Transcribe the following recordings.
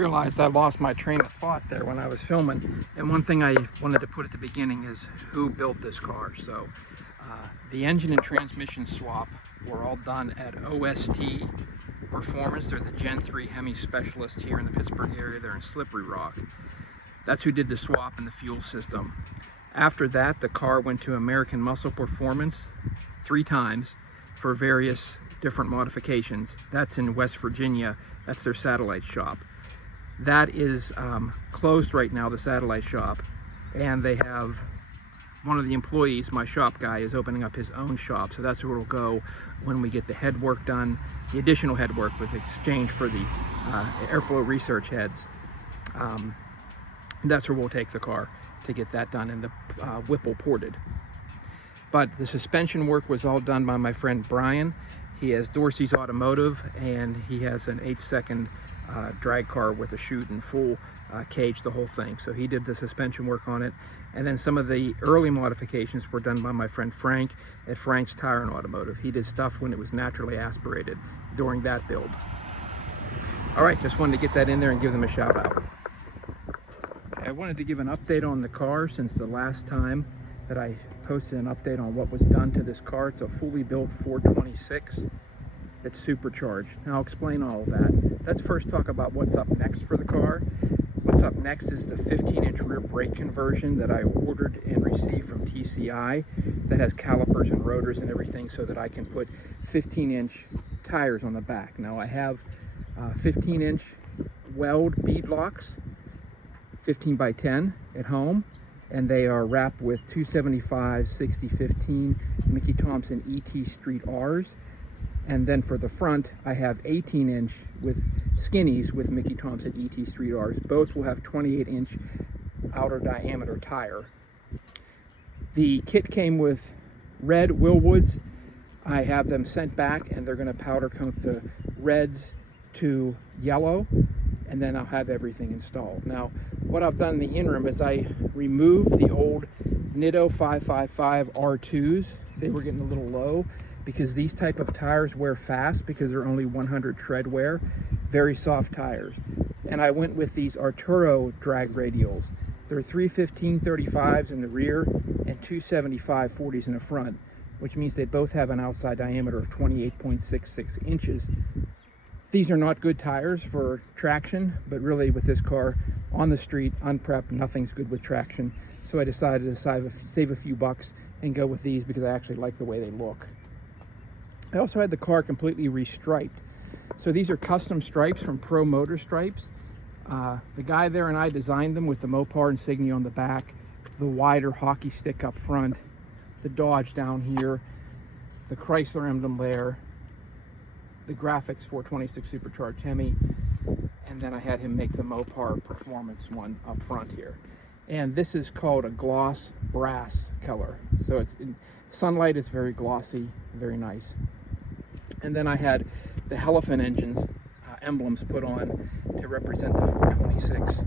realized I lost my train of thought there when I was filming. And one thing I wanted to put at the beginning is who built this car. So the engine and transmission swap were all done at OST Performance. They're the Gen 3 Hemi specialist here in the Pittsburgh area. They're in Slippery Rock. That's who did the swap in the fuel system. After that, the car went to American Muscle Performance 3 times for various different modifications. That's in West Virginia. That's their satellite shop. That is closed right now, the satellite shop, and they have one of the employees, my shop guy, is opening up his own shop. So that's where it'll go when we get the head work done, the additional head work with exchange for the airflow research heads. That's where we'll take the car to get that done and the Whipple ported. But the suspension work was all done by my friend Brian. He has Dorsey's Automotive, and he has an 8-second drag car with a chute and full cage, the whole thing. So he did the suspension work on it. And then some of the early modifications were done by my friend Frank at Frank's Tire and Automotive. He did stuff when it was naturally aspirated during that build. All right, just wanted to get that in there and give them a shout out. Okay, I wanted to give an update on the car since the last time that I posted an update on what was done to this car. It's a fully built 426. It's supercharged. Now I'll explain all of that. Let's first talk about what's up next for the car. What's up next is the 15-inch rear brake conversion that I ordered and received from TCI that has calipers and rotors and everything so that I can put 15-inch tires on the back. Now I have 15-inch weld bead locks, 15 by 10 at home, and they are wrapped with 275 6015 Mickey Thompson ET Street R's. And then for the front, I have 18-inch with skinnies with Mickey Thompson ET Street R's. Both will have 28-inch outer diameter tire. The kit came with red Willwoods. I have them sent back, and they're going to powder coat the reds to yellow, and then I'll have everything installed. Now, what I've done in the interim is I removed the old Nitto 555 R2s. They were getting a little low because these type of tires wear fast because they're only 100 tread wear, very soft tires. And I went with these Arturo drag radials. They're 315 35s in the rear and 275 40s in the front, which means they both have an outside diameter of 28.66 inches. These are not good tires for traction, but really with this car on the street, unprepped, nothing's good with traction. So I decided to save a few bucks and go with these because I actually like the way they look. I also had the car completely restriped. So these are custom stripes from Pro Motor Stripes. The guy there and I designed them with the Mopar insignia on the back, the wider hockey stick up front, the Dodge down here, the Chrysler emblem there, the graphics 426 Supercharged Hemi, and then I had him make the Mopar Performance one up front here. And this is called a gloss brass color. So it's in sunlight, it's very glossy, very nice. And then I had the Elephant engines emblems put on to represent the 426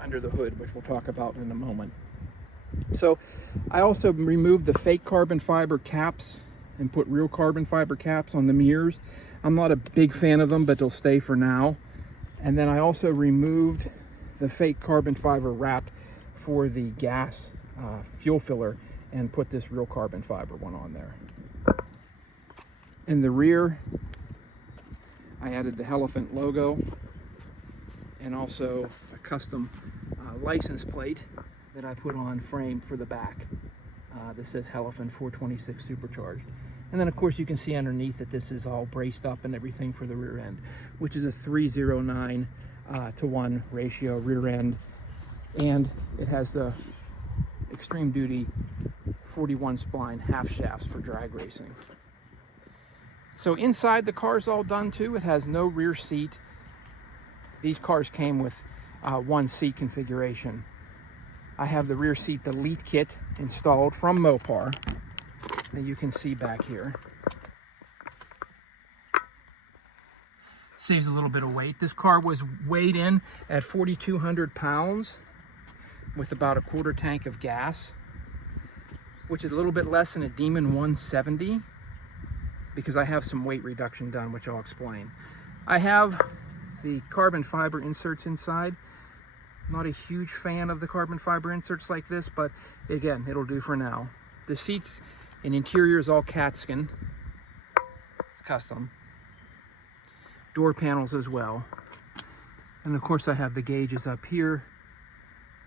under the hood, which we'll talk about in a moment. So I also removed the fake carbon fiber caps and put real carbon fiber caps on the mirrors. I'm not a big fan of them, but they'll stay for now. And then I also removed the fake carbon fiber wrap for the gas fuel filler and put this real carbon fiber one on there. In the rear, I added the Elephant logo and also a custom license plate that I put on frame for the back. This says Elephant 426 Supercharged. And then of course you can see underneath that this is all braced up and everything for the rear end, which is a 309 to 1 ratio rear end. And it has the extreme duty 41 spline half shafts for drag racing. So inside the car's all done too. It has no rear seat. These cars came with one seat configuration. I have the rear seat delete kit installed from Mopar that you can see back here. Saves a little bit of weight. This car was weighed in at 4,200 pounds with about a quarter tank of gas, which is a little bit less than a Demon 170 because I have some weight reduction done, which I'll explain. I have the carbon fiber inserts inside. Not a huge fan of the carbon fiber inserts like this, but again, it'll do for now. The seats and interior is all cat skin. It's custom. Door panels as well. And of course I have the gauges up here.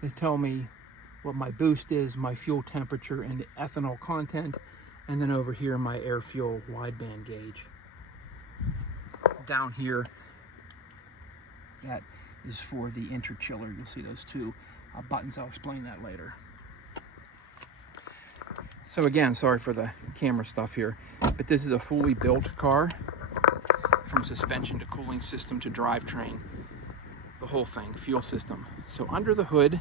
They tell me what my boost is, my fuel temperature, and the ethanol content. And then over here, my air fuel wideband gauge. Down here, that is for the interchiller. You'll see those two buttons. I'll explain that later. So again, sorry for the camera stuff here, but this is a fully built car, from suspension to cooling system to drivetrain, the whole thing, fuel system. So under the hood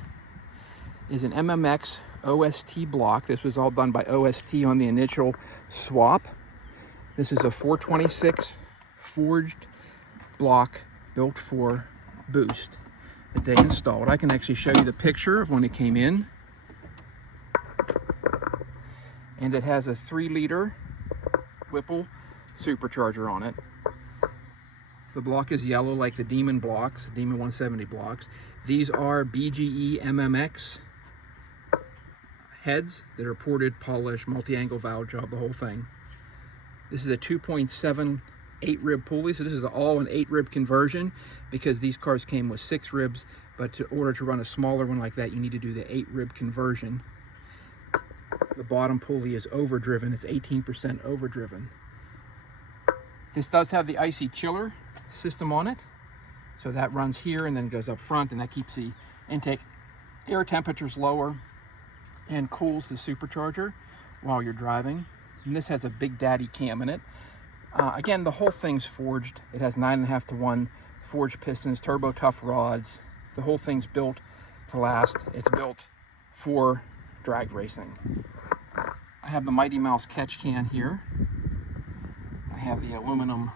is an MMX OST block. This was all done by OST on the initial swap. This is a 426 forged block built for boost that they installed. I can actually show you the picture of when it came in. And it has a 3-liter Whipple supercharger on it. The block is yellow like the Demon blocks, Demon 170 blocks. These are BGE MMX heads that are ported, polished, multi-angle valve job, the whole thing. This is a 2.7 8-rib pulley, so this is all an 8-rib conversion because these cars came with 6 ribs, but in order to run a smaller one like that, you need to do the 8-rib conversion. The bottom pulley is overdriven, it's 18% overdriven. This does have the icy chiller system on it, so that runs here and then goes up front, and that keeps the intake air temperatures lower and cools the supercharger while you're driving. And this has a Big Daddy cam in it. Again, the whole thing's forged. It has 9.5 to 1 forged pistons, turbo tough rods. The whole thing's built to last. It's built for drag racing. I have the Mighty Mouse catch can here. I have the aluminum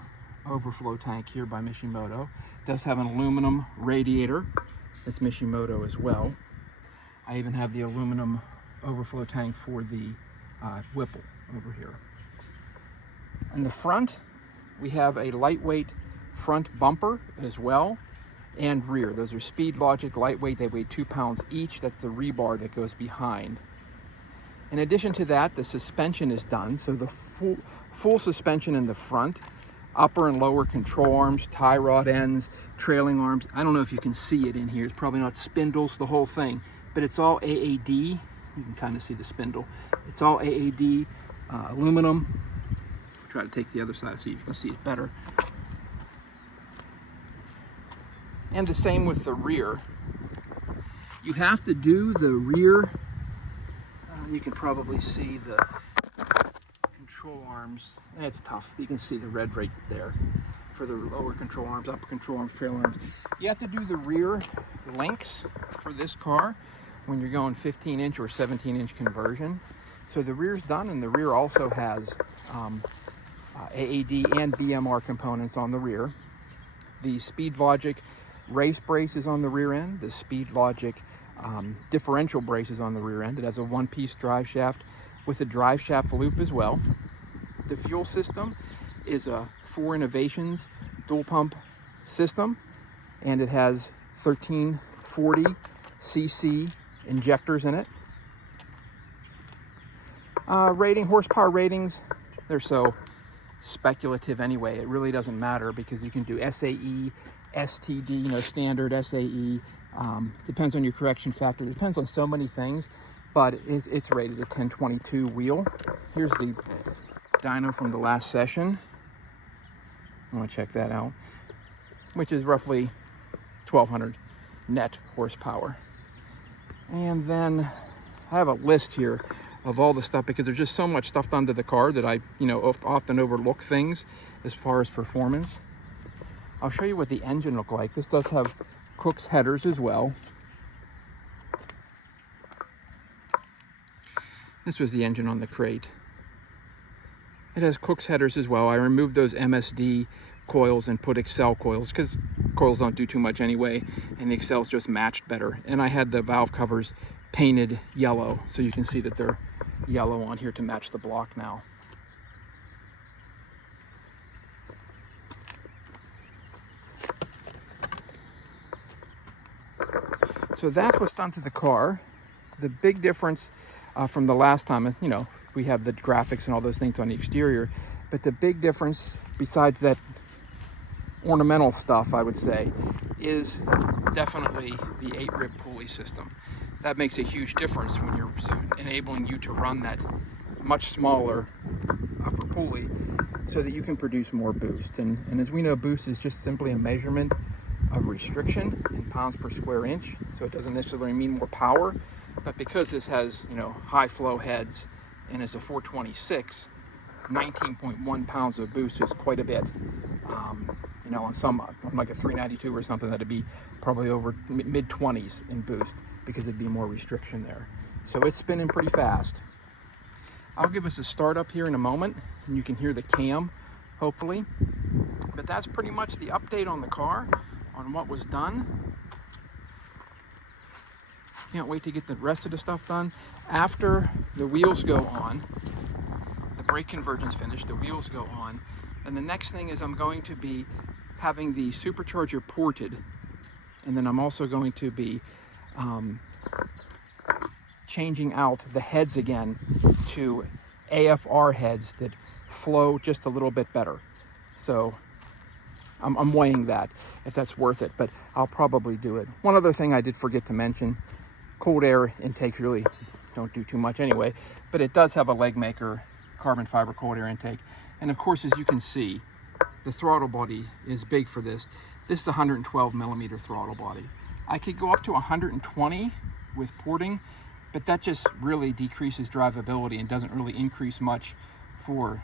overflow tank here by Mishimoto. It does have an aluminum radiator. That's Mishimoto as well. I even have the aluminum overflow tank for the Whipple over here. In the front, we have a lightweight front bumper as well, and rear. Those are Speed Logic lightweight. They weigh 2 pounds each. That's the rebar that goes behind. In addition to that, the suspension is done. So the full suspension in the front, upper and lower control arms, tie rod ends, trailing arms. I don't know if you can see it in here. It's probably not spindles, the whole thing, but it's all AAD. You can kind of see the spindle. It's all AAD aluminum. Try to take the other side, see if you can see it better. And the same with the rear. You have to do the rear. You can probably see the control arms. It's tough. You can see the red right there for the lower control arms, upper control arms, trailer arms. You have to do the rear links for this car when you're going 15-inch or 17-inch conversion. So the rear's done, and the rear also has AAD and BMR components on the rear. The Speed Logic race brace is on the rear end. The Speed Logic differential brace is on the rear end. It has a one-piece drive shaft with a drive shaft loop as well. The fuel system is a 4 Innovations dual pump system, and it has 1340 cc injectors in it. Horsepower ratings, they're so speculative anyway. It really doesn't matter because you can do SAE, STD, standard SAE. Depends on your correction factor. Depends on so many things, but it's rated a 1022 wheel. Here's the dyno from the last session. I want to check that out, which is roughly 1200 net horsepower. And then I have a list here of all the stuff because there's just so much stuff done to the car that I, often overlook things as far as performance. I'll show you what the engine looks like. This does have Cook's headers as well. This was the engine on the crate. It has Cook's headers as well. I removed those MSD coils and put Excel coils because coils don't do too much anyway, and the Excels just matched better. And I had the valve covers painted yellow, so you can see that they're yellow on here to match the block now. So that's what's done to the car. The big difference from the last time is, you know, we have the graphics and all those things on the exterior, but the big difference besides that ornamental stuff, I would say, is definitely the 8-rib pulley system. That makes a huge difference when you're enabling you to run that much smaller upper pulley so that you can produce more boost. And as we know, boost is just simply a measurement of restriction in pounds per square inch. So it doesn't necessarily mean more power, but because this has, you know, high flow heads and is a 426, 19.1 pounds of boost is quite a bit. You know, on some, like a 392 or something, that'd be probably over mid 20s in boost because there'd be more restriction there. So it's spinning pretty fast. I'll give us a start up here in a moment and you can hear the cam, hopefully. But that's pretty much the update on the car, on what was done. Can't wait to get the rest of the stuff done. After the wheels go on, the brake conversion's finished, the wheels go on, and the next thing is I'm going to be having the supercharger ported, and then I'm also going to be changing out the heads again to AFR heads that flow just a little bit better. So I'm weighing that, if that's worth it, but I'll probably do it. One other thing I did forget to mention, cold air intakes really don't do too much anyway, but it does have a leg maker carbon fiber cold air intake. And of course, as you can see, the throttle body is big for this. This is a 112 millimeter throttle body. I could go up to 120 with porting, but that just really decreases drivability and doesn't really increase much for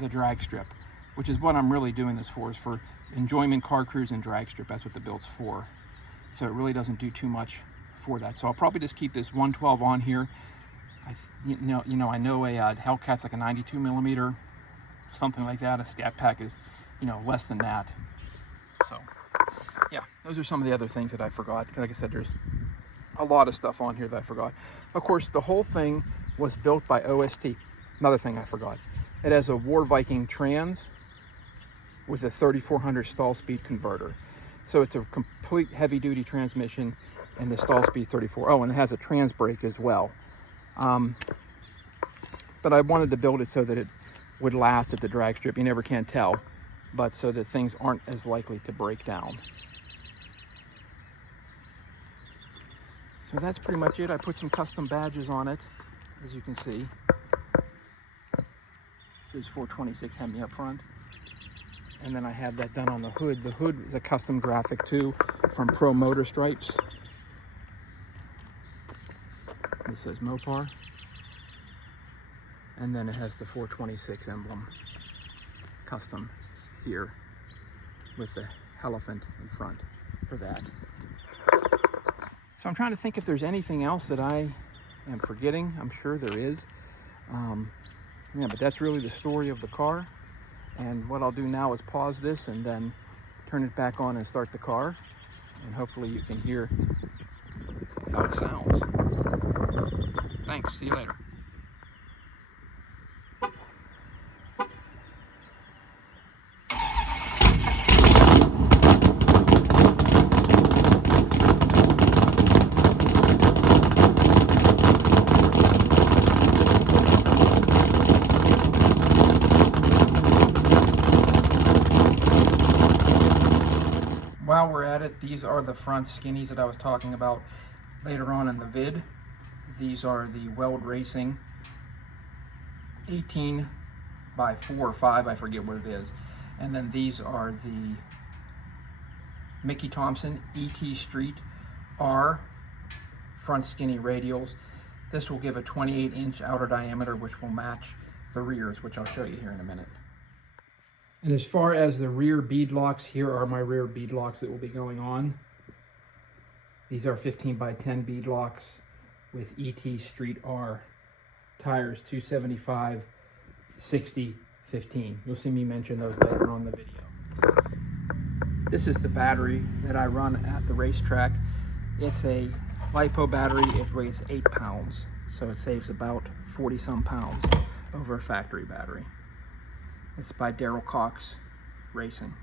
the drag strip, which is what I'm really doing this for, is for enjoyment, car cruise, and drag strip. That's what the build's for. So it really doesn't do too much for that. So I'll probably just keep this 112 on here. I know a Hellcat's like a 92 millimeter, something like that. A Scat Pack is, you know, less than that. So yeah, those are some of the other things that I forgot. Like I said, there's a lot of stuff on here that I forgot. Of course, the whole thing was built by OST. Another thing I forgot. It has a War Viking trans with a 3400 stall speed converter. So it's a complete heavy duty transmission, and the stall speed 34. Oh, and it has a trans brake as well. But I wanted to build it so that it would last at the drag strip. You never can tell, but so that things aren't as likely to break down. So that's pretty much it. I put some custom badges on it, as you can see. It says 426 Hemi up front. And then I had that done on the hood. The hood is a custom graphic too from Pro Motor Stripes. It says Mopar. And then it has the 426 emblem custom here with the elephant in front for that. So I'm trying to think if there's anything else that I am forgetting. I'm sure there is. Yeah, but that's really the story of the car. And what I'll do now is pause this and then turn it back on and start the car. And hopefully you can hear how it sounds. Thanks, see you later. While we're at it, these are the front skinnies that I was talking about later on in the vid. These are the Weld Racing 18 by 4 or 5, I forget what it is. And then these are the Mickey Thompson ET Street R front skinny radials. This will give a 28-inch outer diameter, which will match the rears, which I'll show you here in a minute. And as far as the rear bead locks, here are my rear bead locks that will be going on. These are 15 by 10 bead locks with ET Street R tires, 275, 60, 15. You'll see me mention those later on in the video. This is the battery that I run at the racetrack. It's a LiPo battery. It weighs 8 pounds, so it saves about 40 some pounds over a factory battery. It's by Daryl Cox Racing.